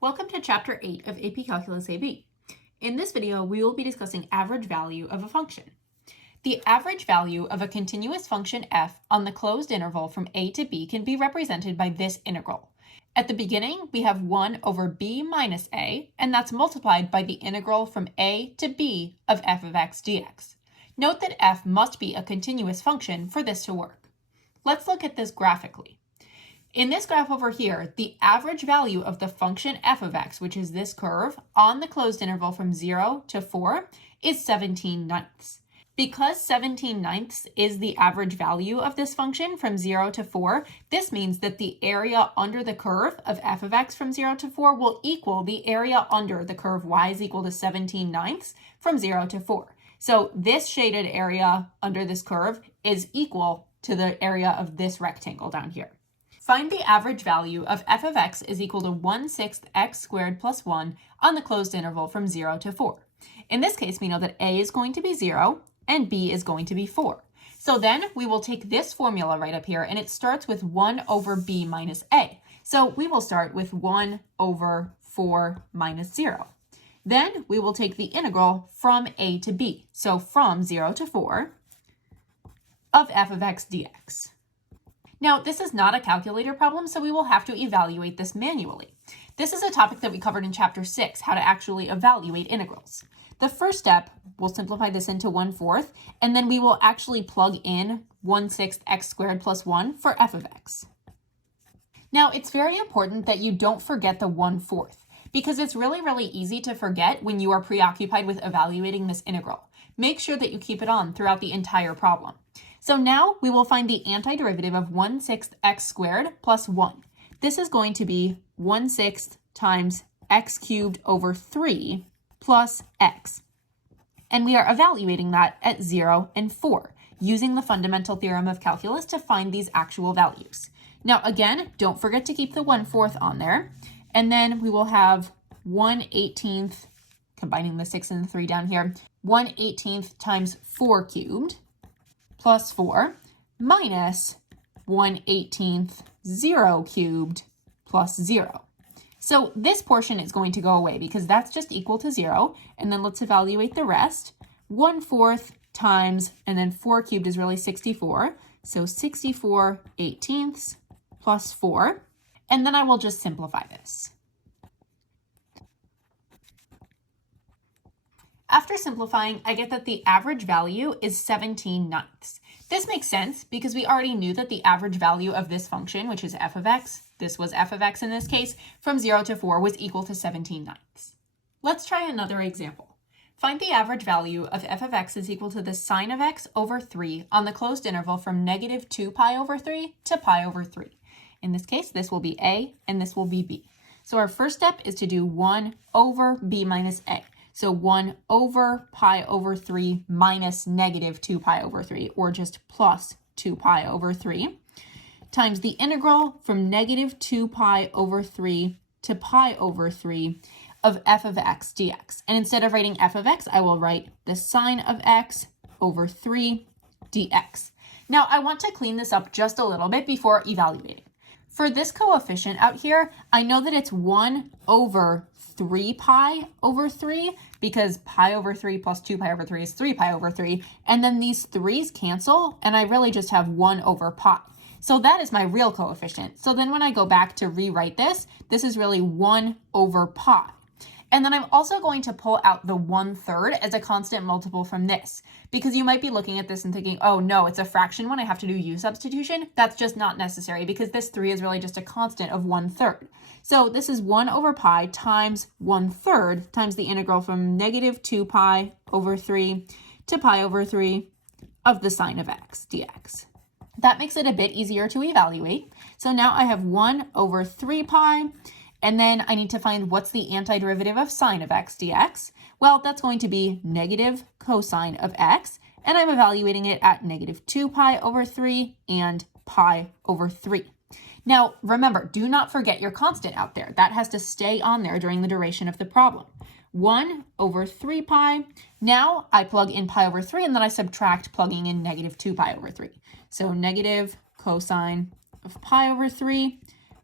Welcome to Chapter 8 of AP Calculus AB. In this video, we will be discussing average value of a function. The average value of a continuous function f on the closed interval from a to b can be represented by this integral. At the beginning, we have 1 over b minus a, and that's multiplied by the integral from a to b of f of x dx. Note that f must be a continuous function for this to work. Let's look at this graphically. In this graph over here, the average value of the function f of x, which is this curve, on the closed interval from 0 to 4 is 17/9. Because 17/9 is the average value of this function from 0 to 4, this means that the area under the curve of f of x from 0 to 4 will equal the area under the curve y is equal to 17/9 from 0 to 4. So this shaded area under this curve is equal to the area of this rectangle down here. Find the average value of f of x is equal to 1/6 x squared plus 1 on the closed interval from 0 to 4. In this case, we know that a is going to be 0 and b is going to be 4. So then we will take this formula right up here, and it starts with 1 over b minus a. So we will start with 1 over 4 minus 0. Then we will take the integral from a to b, so from 0 to 4 of f of x dx. Now, this is not a calculator problem, so we will have to evaluate this manually. This is a topic that we covered in Chapter 6, how to actually evaluate integrals. The first step, we'll simplify this into 1/4, and then we will actually plug in 1/6 x squared plus 1 for f of x. Now, it's very important that you don't forget the 1/4, because it's really easy to forget when you are preoccupied with evaluating this integral. Make sure that you keep it on throughout the entire problem. So now we will find the antiderivative of 1/6 x squared plus 1. This is going to be 1/6 times x cubed over 3 plus x. And we are evaluating that at 0 and 4, using the fundamental theorem of calculus to find these actual values. Now again, don't forget to keep the 1/4 on there. And then we will have 1/18, combining the 6 and the 3 down here, 1/18 times 4 cubed plus 4 minus 1/18 0 cubed plus 0. So this portion is going to go away because that's just equal to 0. And then let's evaluate the rest. 1/4 times, and then 4 cubed is really 64. So 64/18 plus 4. And then I will just simplify this. After simplifying, I get that the average value is 17/9. This makes sense because we already knew that the average value of this function, which is f of x, this was f of x in this case, from 0 to 4 was equal to 17/9. Let's try another example. Find the average value of f of x is equal to the sine of x over 3 on the closed interval from negative 2 pi over 3 to pi over 3. In this case, this will be a and this will be b. So our first step is to do 1 over b minus a. So 1 over pi over 3 minus negative 2 pi over 3, or just plus 2 pi over 3, times the integral from negative 2 pi over 3 to pi over 3 of f of x dx. And instead of writing f of x, I will write the sine of x over 3 dx. Now, I want to clean this up just a little bit before evaluating. For this coefficient out here, I know that it's 1 over 3 pi over 3 because pi over 3 plus 2 pi over 3 is 3 pi over 3. And then these 3's cancel, and I really just have 1 over pi. So that is my real coefficient. So then when I go back to rewrite this, this is really 1 over pi. And then I'm also going to pull out the 1/3 as a constant multiple from this, because you might be looking at this and thinking, oh no, it's a fraction when I have to do u substitution. That's just not necessary because this 3 is really just a constant of 1/3. So this is 1 over pi times 1/3 times the integral from negative 2 pi over 3 to pi over 3 of the sine of x dx. That makes it a bit easier to evaluate. So now I have 1 over 3 pi. And then I need to find what's the antiderivative of sine of x dx. Well, that's going to be negative cosine of x, and I'm evaluating it at negative 2 pi over 3 and pi over 3. Now, remember, do not forget your constant out there. That has to stay on there during the duration of the problem. 1 over 3 pi. Now I plug in pi over 3, and then I subtract plugging in negative 2 pi over 3. So negative cosine of pi over 3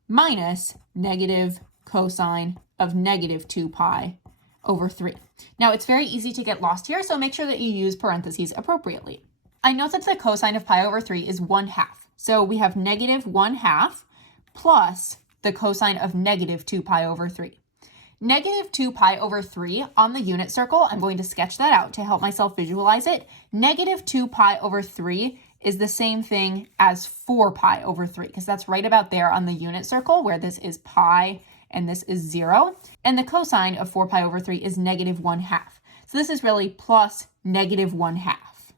minus negative cosine of negative 2 pi over 3. Now, it's very easy to get lost here, so make sure that you use parentheses appropriately. I know that the cosine of pi over 3 is 1/2. So we have negative 1/2 plus the cosine of negative 2 pi over 3. Negative 2 pi over 3 on the unit circle, I'm going to sketch that out to help myself visualize it. Negative 2 pi over 3 is the same thing as 4 pi over 3, because that's right about there on the unit circle where this is pi and this is 0. And the cosine of 4 pi over 3 is negative 1/2. So this is really plus negative 1/2.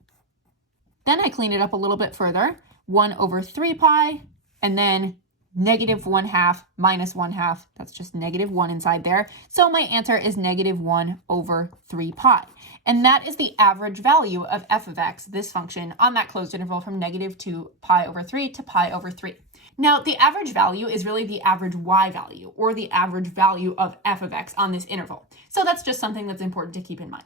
Then I clean it up a little bit further. 1 over 3 pi, and then negative 1/2 minus 1/2. That's just negative 1 inside there. So my answer is negative 1 over 3 pi. And that is the average value of f of x, this function, on that closed interval from negative 2 pi over 3 to pi over 3. Now, the average value is really the average y value, or the average value of f of x on this interval. So that's just something that's important to keep in mind.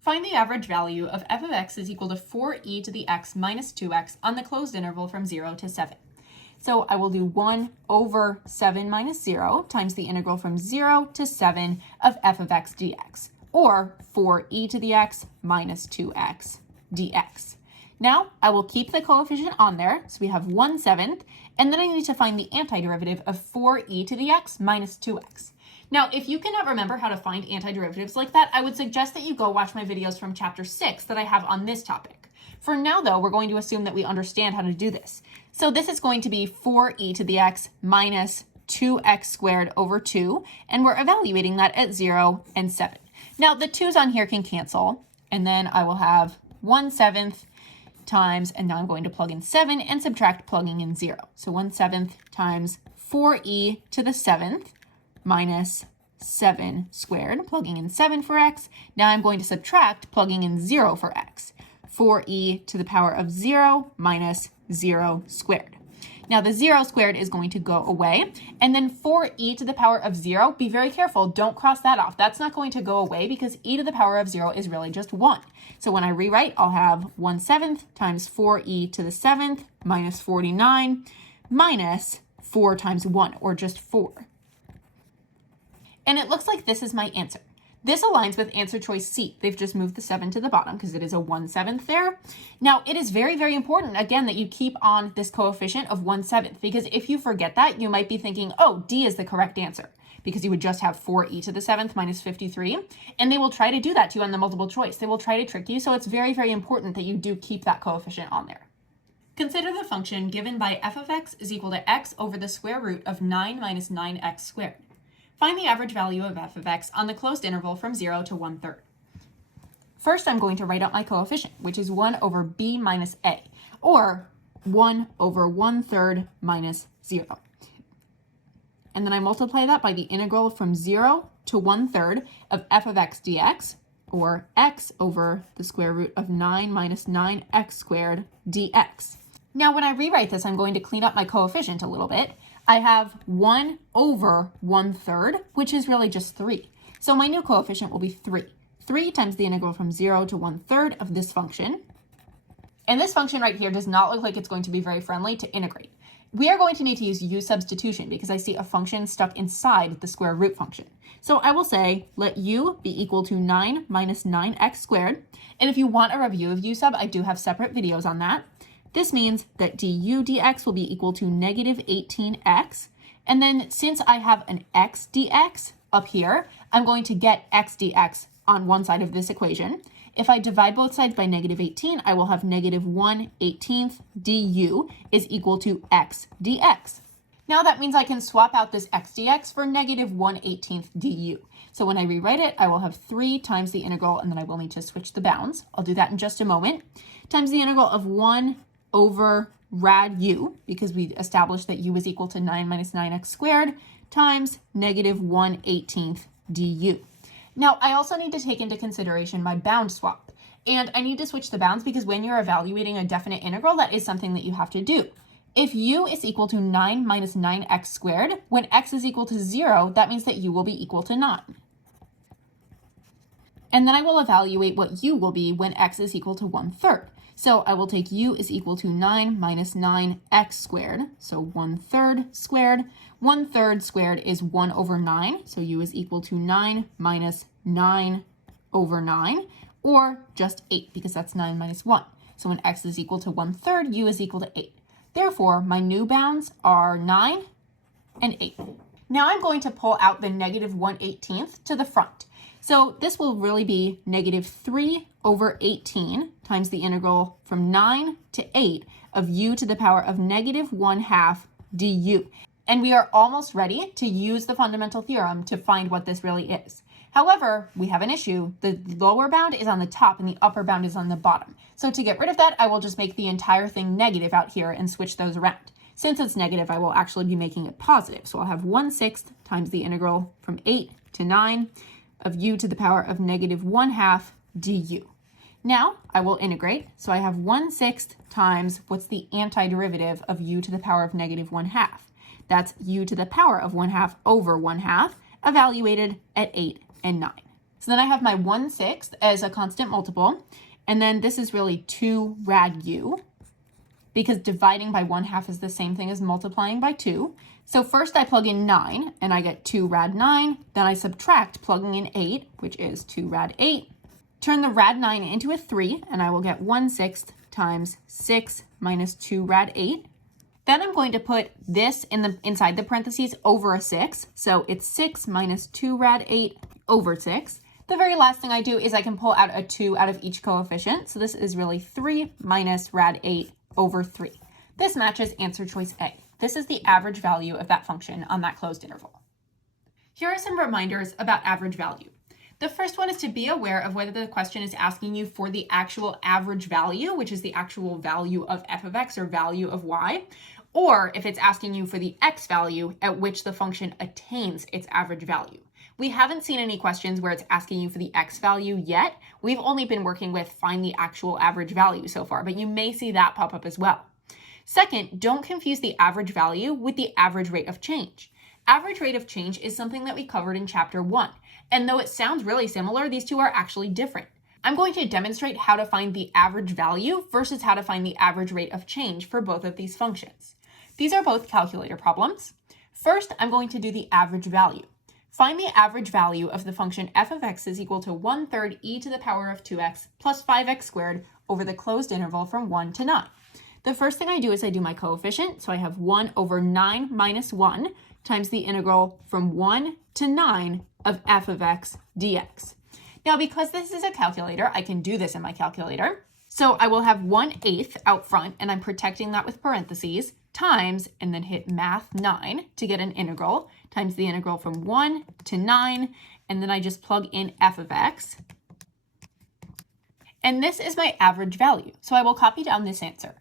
Find the average value of f of x is equal to 4e to the x minus 2x on the closed interval from 0 to 7. So I will do 1 over 7 minus 0 times the integral from 0 to 7 of f of x dx, or 4e to the x minus 2x dx. Now I will keep the coefficient on there, so we have 1/7, and then I need to find the antiderivative of 4e to the x minus 2x. Now, if you cannot remember how to find antiderivatives like that, I would suggest that you go watch my videos from chapter 6 that I have on this topic. For now, though, we're going to assume that we understand how to do this. So this is going to be 4e to the x minus 2x squared over 2, and we're evaluating that at 0 and 7. Now, the 2's on here can cancel, and then I will have 1/7 times, and now I'm going to plug in 7 and subtract plugging in 0. So 1/7 times 4e to the 7th minus 7 squared, plugging in 7 for x. Now I'm going to subtract plugging in 0 for x. 4e to the power of 0 minus 0 squared. Now the 0 squared is going to go away, and then 4e to the power of 0, be very careful, don't cross that off. That's not going to go away because e to the power of 0 is really just 1. So when I rewrite, I'll have 1/7 times 4e to the 7th minus 49 minus 4 times 1, or just 4. And it looks like this is my answer. This aligns with answer choice C. They've just moved the 7 to the bottom because it is a 1/7 there. Now, it is very, very important, again, that you keep on this coefficient of 1/7, because if you forget that, you might be thinking, oh, D is the correct answer, because you would just have 4e to the 7th minus 53, and they will try to do that to you on the multiple choice. They will try to trick you, so it's very, very important that you do keep that coefficient on there. Consider the function given by f of x is equal to x over the square root of 9 minus 9x squared. Find the average value of f of x on the closed interval from 0 to 1/3. First, I'm going to write out my coefficient, which is 1 over b minus a, or 1 over 1/3 minus 0. And then I multiply that by the integral from 0 to 1/3 of f of x dx, or x over the square root of 9 minus 9x squared dx. Now, when I rewrite this, I'm going to clean up my coefficient a little bit. I have 1 over 1/3, which is really just 3. So my new coefficient will be 3. 3 times the integral from 0 to 1/3 of this function. And this function right here does not look like it's going to be very friendly to integrate. We are going to need to use u substitution because I see a function stuck inside the square root function. So I will say, let u be equal to 9 minus 9x squared. And if you want a review of u sub, I do have separate videos on that. This means that du dx will be equal to negative 18x. And then since I have an x dx up here, I'm going to get x dx on one side of this equation. If I divide both sides by negative 18, I will have negative 1/18 du is equal to x dx. Now that means I can swap out this x dx for negative 1/18 du. So when I rewrite it, I will have 3 times the integral, and then I will need to switch the bounds. I'll do that in just a moment. Times the integral of 1 over rad u, because we established that u is equal to 9 minus 9x squared, times negative 1/18 du. Now, I also need to take into consideration my bound swap. And I need to switch the bounds because when you're evaluating a definite integral, that is something that you have to do. If u is equal to 9 minus 9x squared, when x is equal to 0, that means that u will be equal to 9. And then I will evaluate what u will be when x is equal to 1/3. So I will take u is equal to 9 minus 9x squared, so 1/3 squared. 1/3 squared is 1 over 9, so u is equal to 9 minus 9 over 9, or just 8, because that's 9 minus 1. So when x is equal to 1/3, u is equal to 8. Therefore, my new bounds are 9 and 8. Now I'm going to pull out the negative 1/18 to the front. So this will really be negative 3 over 18 times the integral from 9 to 8 of u to the power of negative 1/2 du. And we are almost ready to use the fundamental theorem to find what this really is. However, we have an issue. The lower bound is on the top and the upper bound is on the bottom. So to get rid of that, I will just make the entire thing negative out here and switch those around. Since it's negative, I will actually be making it positive. So I'll have 1/6 times the integral from 8 to 9 of u to the power of negative 1/2 du. Now I will integrate. So I have 1/6 times what's the antiderivative of u to the power of negative 1/2. That's u to the power of 1/2 over 1/2, evaluated at 8 and 9. So then I have my 1/6 as a constant multiple, and then this is really 2 rad u, because dividing by 1/2 is the same thing as multiplying by 2. So first I plug in 9, and I get 2 rad 9. Then I subtract, plugging in 8, which is 2 rad 8. Turn the rad 9 into a 3, and I will get 1/6 times 6 minus 2 rad 8. Then I'm going to put this inside the parentheses over a 6. So it's 6 minus 2 rad 8 over 6. The very last thing I do is I can pull out a 2 out of each coefficient. So this is really 3 minus rad 8 over 3. This matches answer choice A. This is the average value of that function on that closed interval. Here are some reminders about average value. The first one is to be aware of whether the question is asking you for the actual average value, which is the actual value of f of x or value of y, or if it's asking you for the x value at which the function attains its average value. We haven't seen any questions where it's asking you for the x value yet. We've only been working with find the actual average value so far, but you may see that pop up as well. Second, don't confuse the average value with the average rate of change. Average rate of change is something that we covered in chapter 1, and though it sounds really similar, these two are actually different. I'm going to demonstrate how to find the average value versus how to find the average rate of change for both of these functions. These are both calculator problems. First, I'm going to do the average value. Find the average value of the function f of x is equal to 1/3 e to the power of 2x plus 5x squared over the closed interval from 1 to 9. The first thing I do is I do my coefficient, so I have 1 over 9 minus 1 times the integral from 1 to 9 of f of x dx. Now, because this is a calculator, I can do this in my calculator. So I will have 1/8 out front, and I'm protecting that with parentheses, times, and then hit math 9 to get an integral, times the integral from 1 to 9, and then I just plug in f of x. And this is my average value, so I will copy down this answer.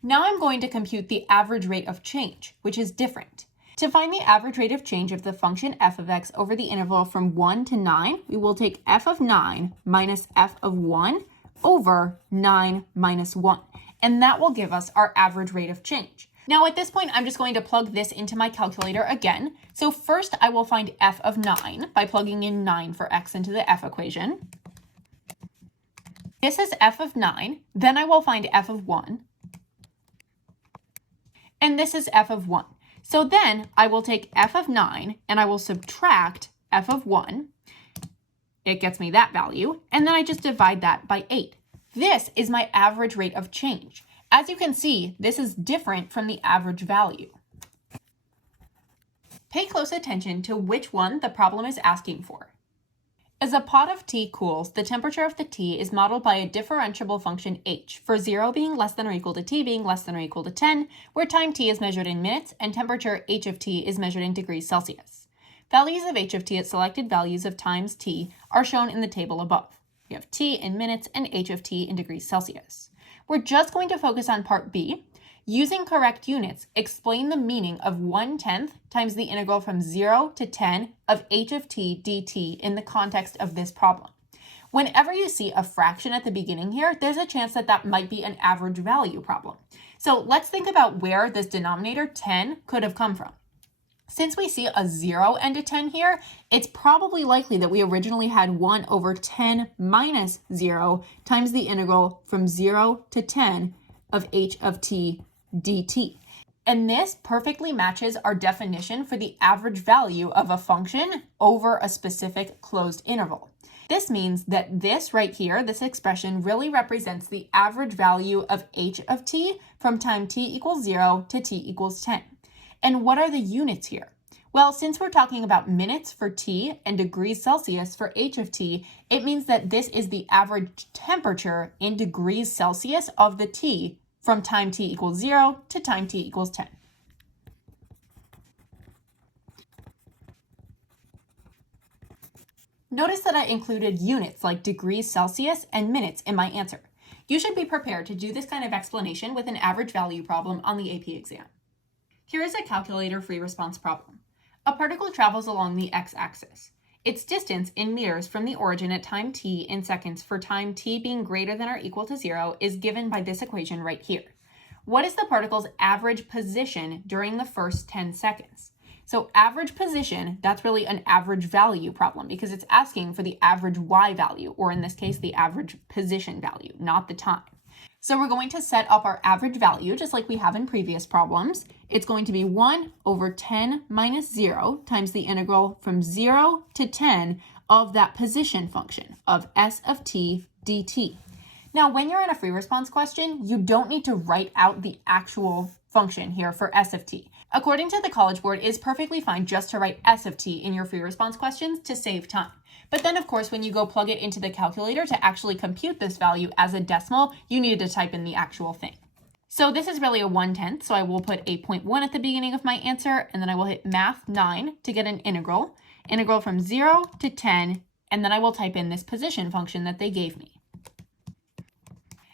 Now I'm going to compute the average rate of change, which is different. To find the average rate of change of the function f of x over the interval from 1 to 9, we will take f of 9 minus f of 1 over 9 minus 1. And that will give us our average rate of change. Now at this point, I'm just going to plug this into my calculator again. So first I will find f of 9 by plugging in 9 for x into the f equation. This is f of 9. Then I will find f of 1. And this is f of 1. So then I will take f of 9 and I will subtract f of 1. It gets me that value. And then I just divide that by 8. This is my average rate of change. As you can see, this is different from the average value. Pay close attention to which one the problem is asking for. As a pot of tea cools, the temperature of the tea is modeled by a differentiable function h, for 0 being less than or equal to t being less than or equal to 10, where time t is measured in minutes and temperature h of t is measured in degrees Celsius. Values of h of t at selected values of times t are shown in the table above. We have t in minutes and h of t in degrees Celsius. We're just going to focus on part B. Using correct units, explain the meaning of 1/10 times the integral from 0 to 10 of h of t dt in the context of this problem. Whenever you see a fraction at the beginning here, there's a chance that that might be an average value problem. So let's think about where this denominator 10 could have come from. Since we see a 0 and a 10 here, it's probably likely that we originally had 1 over 10 minus 0 times the integral from 0 to 10 of h of t dt. And this perfectly matches our definition for the average value of a function over a specific closed interval. This means that this right here, this expression, really represents the average value of h of t from time t equals 0 to t equals 10. And what are the units here? Well, since we're talking about minutes for t and degrees Celsius for h of t, it means that this is the average temperature in degrees Celsius of the t from time t equals 0 to time t equals 10. Notice that I included units like degrees Celsius and minutes in my answer. You should be prepared to do this kind of explanation with an average value problem on the AP exam. Here is a calculator free response problem. A particle travels along the x-axis. Its distance in meters from the origin at time t in seconds for time t being greater than or equal to 0 is given by this equation right here. What is the particle's average position during the first 10 seconds? So average position, that's really an average value problem because it's asking for the average y value, or in this case, the average position value, not the time. So we're going to set up our average value just like we have in previous problems. It's going to be 1 over 10 minus 0 times the integral from 0 to 10 of that position function of s of t dt. Now, when you're in a free response question, you don't need to write out the actual function here for s of t. According to the College Board, it's perfectly fine just to write s of t in your free response questions to save time. But then, of course, when you go plug it into the calculator to actually compute this value as a decimal, you needed to type in the actual thing. So this is really a 1/10, so I will put 8.1 at the beginning of my answer, and then I will hit math 9 to get an integral from 0 to 10, and then I will type in this position function that they gave me.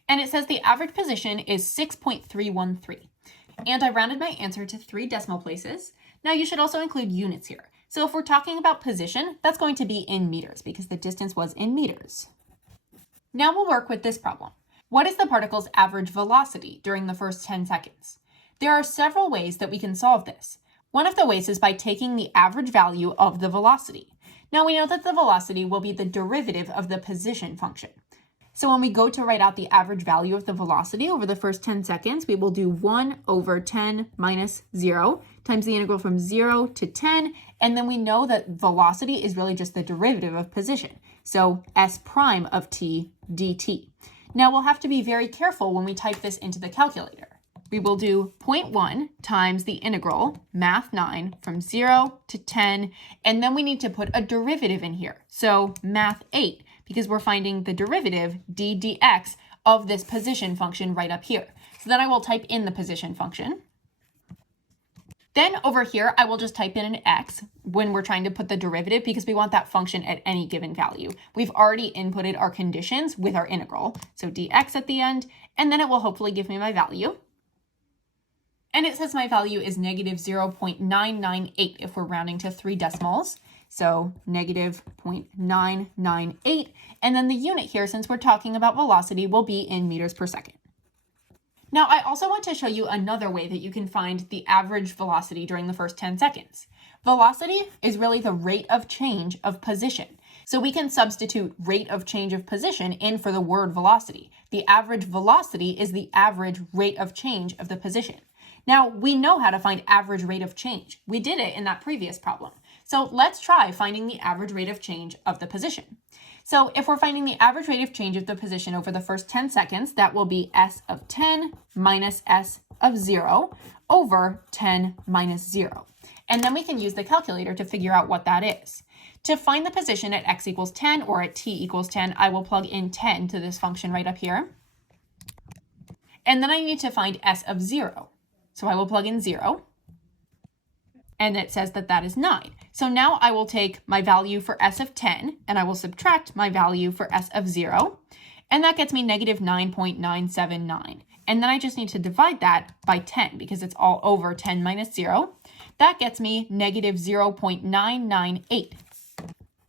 And it says the average position is 6.313. And I rounded my answer to 3 decimal places. Now you should also include units here. So if we're talking about position, that's going to be in meters because the distance was in meters. Now we'll work with this problem. What is the particle's average velocity during the first 10 seconds? There are several ways that we can solve this. One of the ways is by taking the average value of the velocity. Now we know that the velocity will be the derivative of the position function. So when we go to write out the average value of the velocity over the first 10 seconds, we will do 1 over 10 minus 0 times the integral from 0 to 10. And then we know that velocity is really just the derivative of position. So s prime of t dt. Now we'll have to be very careful when we type this into the calculator. We will do 0.1 times the integral, math 9, from 0 to 10. And then we need to put a derivative in here. So math 8. Because we're finding the derivative, d dx, of this position function right up here. So then I will type in the position function. Then over here, I will just type in an x when we're trying to put the derivative because we want that function at any given value. We've already inputted our conditions with our integral. So dx at the end, and then it will hopefully give me my value. And it says my value is negative 0.998 if we're rounding to 3 decimals. So negative 0.998. And then the unit here, since we're talking about velocity, will be in meters per second. Now, I also want to show you another way that you can find the average velocity during the first 10 seconds. Velocity is really the rate of change of position. So we can substitute rate of change of position in for the word velocity. The average velocity is the average rate of change of the position. Now, we know how to find average rate of change. We did it in that previous problem. So let's try finding the average rate of change of the position. So if we're finding the average rate of change of the position over the first 10 seconds, that will be s of 10 minus s of 0 over 10 minus 0. And then we can use the calculator to figure out what that is. To find the position at x equals 10 or at t equals 10, I will plug in 10 to this function right up here. And then I need to find s of 0. So I will plug in 0. And it says that that is 9. So now I will take my value for s of 10, and I will subtract my value for s of 0, and that gets me negative 9.979. And then I just need to divide that by 10, because it's all over 10 minus 0. That gets me negative 0.998.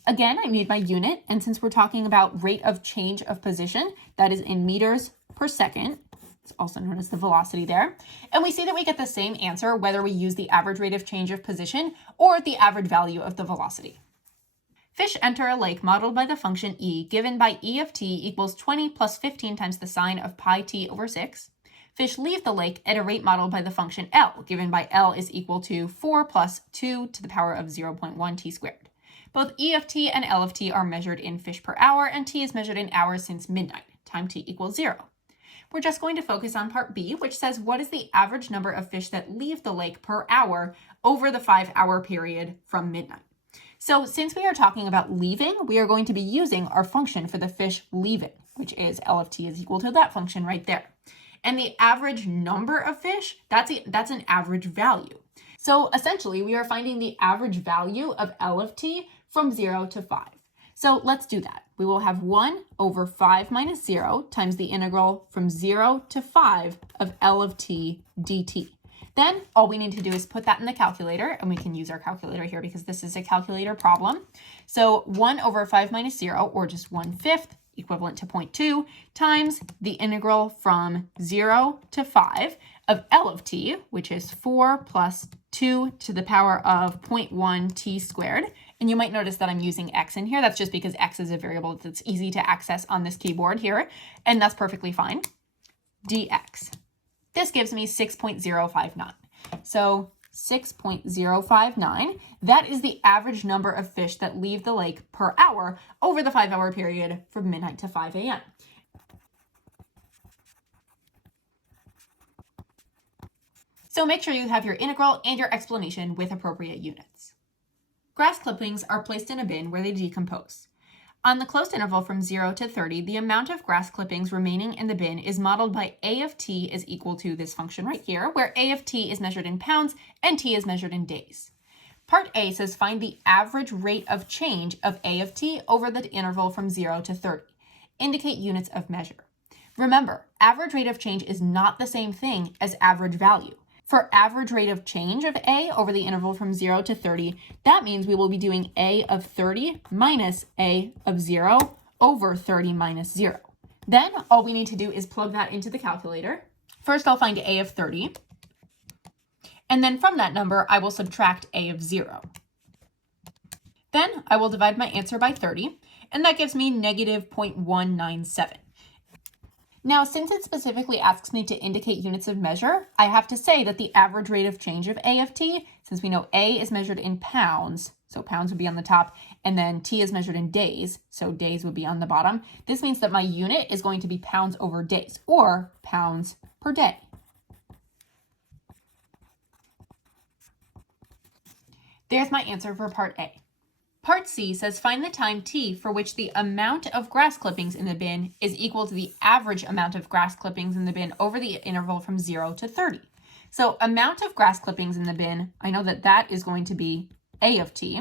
Again, I need my unit, and since we're talking about rate of change of position, that is in meters per second. It's also known as the velocity there. And we see that we get the same answer whether we use the average rate of change of position or the average value of the velocity. Fish enter a lake modeled by the function e, given by e of t equals 20 plus 15 times the sine of pi t over 6. Fish leave the lake at a rate modeled by the function L, given by L is equal to 4 plus 2 to the power of 0.1 t squared. Both E of t and L of t are measured in fish per hour, and t is measured in hours since midnight, time t equals 0. We're just going to focus on part B, which says what is the average number of fish that leave the lake per hour over the 5-hour period from midnight. So since we are talking about leaving, we are going to be using our function for the fish leaving, which is L of t is equal to that function right there. And the average number of fish, that's an average value. So essentially, we are finding the average value of L of t from 0 to 5. So let's do that. We will have 1 over 5 minus 0 times the integral from 0 to 5 of L of t dt. Then all we need to do is put that in the calculator, and we can use our calculator here because this is a calculator problem. So 1 over 5 minus 0, or just 1/5, equivalent to 0.2, times the integral from 0 to 5 of L of t, which is 4 plus 2 to the power of 0.1 t squared. And you might notice that I'm using x in here. That's just because x is a variable that's easy to access on this keyboard here, and that's perfectly fine, dx. This gives me 6.059. So 6.059, that is the average number of fish that leave the lake per hour over the 5-hour period from midnight to 5 a.m. So make sure you have your integral and your explanation with appropriate units. Grass clippings are placed in a bin where they decompose. On the closed interval from 0 to 30, the amount of grass clippings remaining in the bin is modeled by A of t is equal to this function right here, where A of t is measured in pounds and t is measured in days. Part A says find the average rate of change of A of t over the interval from 0 to 30. Indicate units of measure. Remember, average rate of change is not the same thing as average value. For average rate of change of A over the interval from 0 to 30, that means we will be doing A of 30 minus A of 0 over 30 minus 0. Then all we need to do is plug that into the calculator. First, I'll find A of 30. And then from that number, I will subtract A of 0. Then I will divide my answer by 30, and that gives me negative 0.197. Now, since it specifically asks me to indicate units of measure, I have to say that the average rate of change of A of t, since we know A is measured in pounds, so pounds would be on the top, and then t is measured in days, so days would be on the bottom. This means that my unit is going to be pounds over days, or pounds per day. There's my answer for part A. Part C says find the time t for which the amount of grass clippings in the bin is equal to the average amount of grass clippings in the bin over the interval from 0 to 30. So amount of grass clippings in the bin, I know that that is going to be A of t,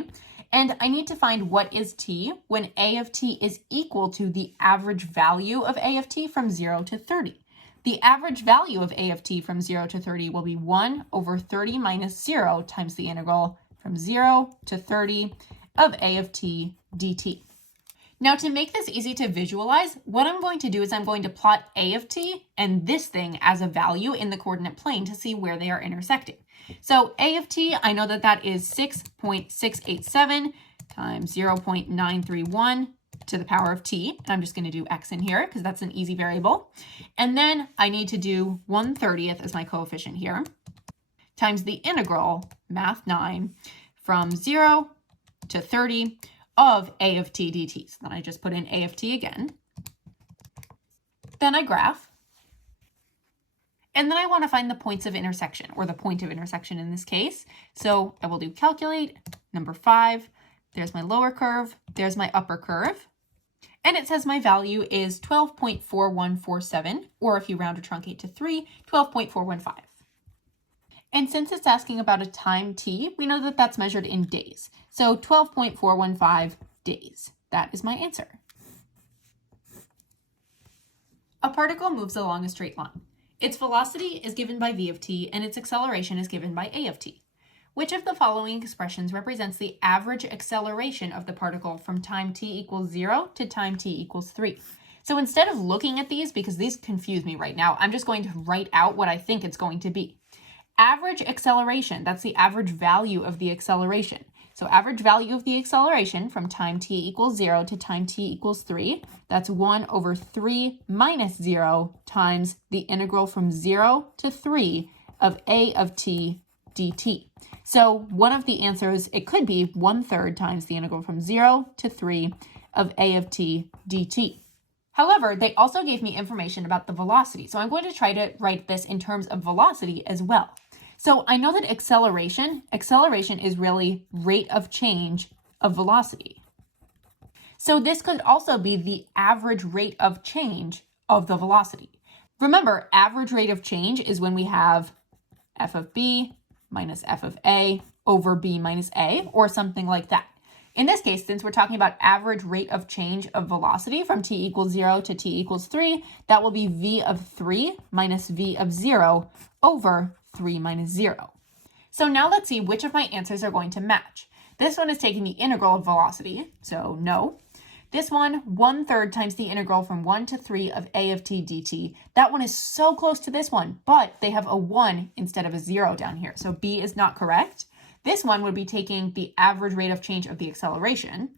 and I need to find what is t when A of t is equal to the average value of A of t from 0 to 30. The average value of A of t from 0 to 30 will be 1 over 30 minus 0 times the integral from 0 to 30 of A of t dt. Now, to make this easy to visualize, what I'm going to do is I'm going to plot A of t and this thing as a value in the coordinate plane to see where they are intersecting. So A of t, I know that that is 6.687 times 0.931 to the power of t. And I'm just going to do x in here because that's an easy variable. And then I need to do 1/30th as my coefficient here times the integral, math 9, from 0 to 30 of A of t dt. So then I just put in A of t again. Then I graph. And then I want to find the points of intersection, or the point of intersection in this case. So I will do calculate, number 5. There's my lower curve. There's my upper curve. And it says my value is 12.4147, or if you round or truncate to 3, 12.415. And since it's asking about a time t, we know that that's measured in days. So 12.415 days. That is my answer. A particle moves along a straight line. Its velocity is given by v of t, and its acceleration is given by a of t. Which of the following expressions represents the average acceleration of the particle from time t equals 0 to time t equals 3? So instead of looking at these, because these confuse me right now, I'm just going to write out what I think it's going to be. Average acceleration, that's the average value of the acceleration. So average value of the acceleration from time t equals 0 to time t equals 3, that's 1 over 3 minus 0 times the integral from 0 to 3 of a of t dt. So one of the answers, it could be 1/3 times the integral from 0 to 3 of a of t dt. However, they also gave me information about the velocity. So I'm going to try to write this in terms of velocity as well. So I know that acceleration is really rate of change of velocity. So this could also be the average rate of change of the velocity. Remember, average rate of change is when we have f of b minus f of a over b minus a, or something like that. In this case, since we're talking about average rate of change of velocity from t equals 0 to t equals 3, that will be v of 3 minus v of 0 over 3 minus 0. So now let's see which of my answers are going to match. This one is taking the integral of velocity, so no. This one, 1/3 times the integral from 1 to 3 of a of t dt. That one is so close to this one, but they have a 1 instead of a 0 down here, so B is not correct. This one would be taking the average rate of change of the acceleration.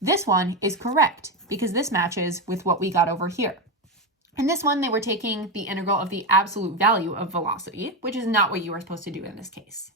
This one is correct because this matches with what we got over here. And this one, they were taking the integral of the absolute value of velocity, which is not what you are supposed to do in this case.